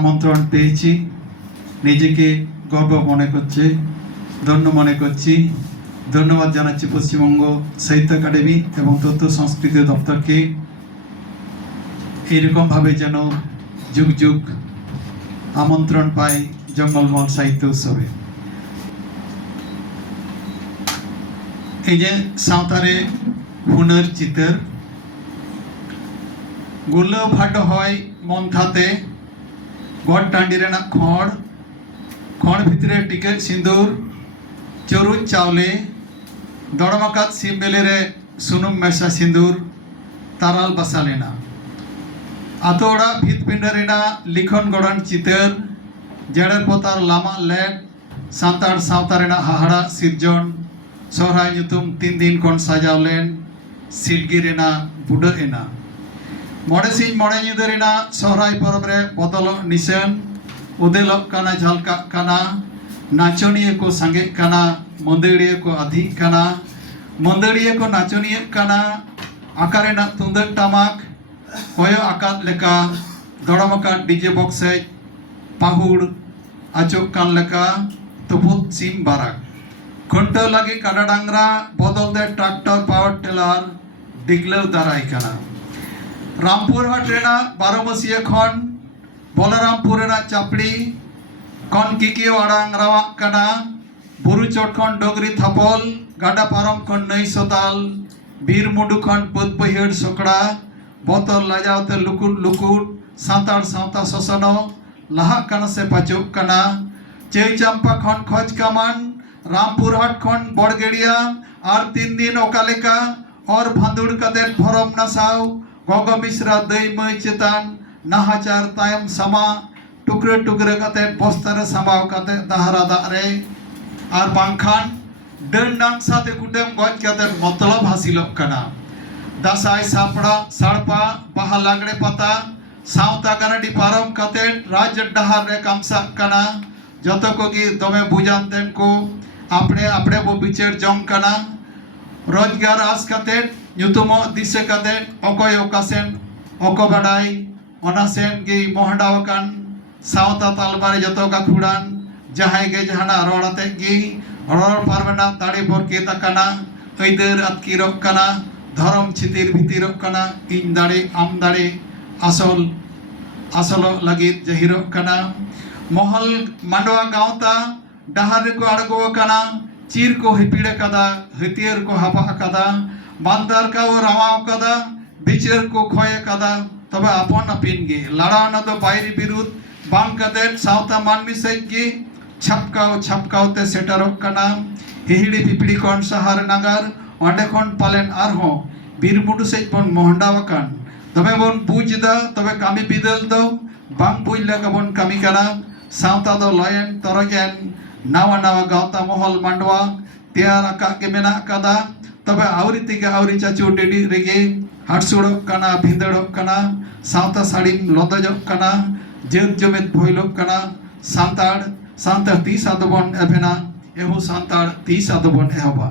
আমন্ত্রণ পেয়েছি, নিজেকে গর্ব মনে করছে, ধন্য মনে করছি। ধন্যবাদ জানাচ্ছি পশ্চিমবঙ্গ সাহিত্য একাডেমি এবং তথ্য সংস্কৃতি দপ্তরকে। এইরকমভাবে যেন যুগ যুগ আমন্ত্রণ পায় জঙ্গলমহল সাহিত্য উৎসবে। এই যে সাঁওতারে হুনার চিতর গুলো ভাটো হয় মন্থাতে গড় টাঁডি রেনা খড় ভিতরে টিকে সিঁদুর চরুজ চাউলে দড়মাকাত সিম বেলে রে সুনুম মেশা সিঁদুর তারাল বাসালেনা আতোড়া ভিত পিंडरेना लिखन गड़न चितर जेड़र पोतार लामा लेट सान्ताड़ सावता रेना हाहाड़ा सिरजन सोहराय nyutum 3 दिन kon साजावलेन सिलगी रेना बुडा एना मोड़े सिंह मोड़े nyida रेना सोहराय परब रे बदलो निशन उदेलक काना झलका काना नाचनिया को संगे काना मंदिरिया को अधिक काना मंदिरिया को नाचनिया काना आकारेना तुंदक टामाक होयो आकात लेका दड़मका डीजे बॉक्स पाहुड़ आचोक कान लेका तुपुत सिम बाराक घंटा लगे काडा डांगरा बदल दे ट्रैक्टर पावर टेलर डिगलर दाराय काना रामपुर हाट रेना 12 मसिया खन बलरामपुर रेना चापड़ी कन किकी वाड़ांग रावा काना बुरु चोट खन डोगरी थापल गाडा पारम खन नई सोताल बीर मुंडू खन पद बहिड़ सोकड़ा बोतल लाजावते लुकुट लुकुट सान्ताड़ सावता ससनो लाहा काना से पाचुक काना चेई चंपा खन खोज कामान रामपुर हाट खन बड़गेड़िया और 3 दिन ओकालेका और भांदुड़ कते भरम नासाव गगो मिश्रा दई मई चेतान नाहाचार तायम समा टुकरे टुकरे कते बस्तारे समाव कते दाहरा दारे और बांखान डन नांग साथे कुटेम गज कते मतलब हासिलोक काना दासाय सापड़ा साड़पा बाहा लागड़े पता सावता गानाडी पारम कते राज डहार रे कामसा काना जतो को की दमे बुझानतेन को आपने आपने वो बिचर जंग काना रोजगार आस कते nyutumo दिसे कते ओकोय ओकासेन ओको बाडाई ओनासेन गी मोहडावकान सावता तालबारे जतो का खुड़ान जहाय गे जहाना रोड़ाते गी रोड़ पारबेना ताड़ी बोरके तकाना ऐदर अतकीरक काना धर्म छितिर भितिरक काना इन दाड़े आम दाड़े आसल लगित जहिरक काना महल मांडवा गावता डहार को अड़गो काना चीर को हिपिड़े कदा हथियार को हबा कदा बांदार का वो रावाव कदा बिचर को खोए कदा तबे अपन अपिन गे लड़ाना तो बायरी बिरुद बांग कदे सावता मानमी सज्जी छपकाव ते सेटरक काना हिहिड़ी पिपिड़ी कोन सहार नगर ओंडे खन पालेन आरहो बीरमुडु सेज बन मोहंडावकान तबे बन बुझदा तबे कामी बिदल दो बांग बुझ लगा बन कामी काना सावता दो लयन तरजेन नावा नावा गावता महल मांडवा तैयार आका के मेना कदा तबे आवरी तिगे आवरी चाचू डेडी रेगे हाटसुड़क काना भिंदड़क काना सावता साड़ी लदजक काना जेद जमेत भइलक काना सान्ताड़ तीस आदबन एभेना एहु सान्ताड़ 30 आदबन एहबा।